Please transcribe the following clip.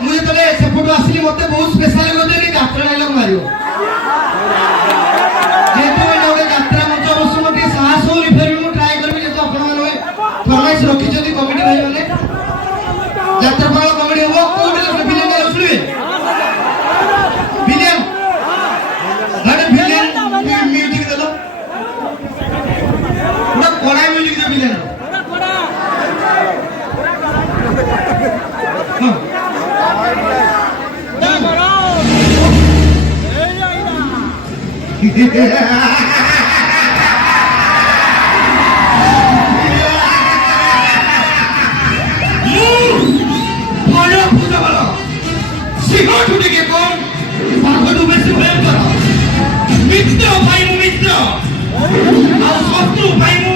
ମୁଁ ଯେତେବେଳେ ସେପଟୁ ଆସିଲି ମତେ ବହୁତ ସ୍ପେଶାଲ ଗୋଟେ ଯାତ୍ରା ଡାଇଲଗ ମାରିବ ଯେହେତୁ ଗୋଟେ ଯାତ୍ରା ମଞ୍ଚ ବସୁ ଟିକେ ସାହସ ହଉ ରିଫେର ମୁଁ ଟ୍ରାଏ କରିବି ଯେହେତୁ ଆପଣମାନେ ଫରମାଇଶ ରଖିଛନ୍ତି କମିଟି ଭାଇମାନେ ଯାତ୍ରା ପାଳ କମିଟି ହବ କୋଉଠି ଭିଲେନ ଶୁଣିବେ ଭିଲେନ ମାନେ ଭିଲେନ ମ୍ୟୁଜିକ ଦେଲ ପୁରା କଡା ମ୍ୟୁଜିକ ଦେ ଭିଲେନ मित्र पाइमु मित्र आ शत्रु पाइमु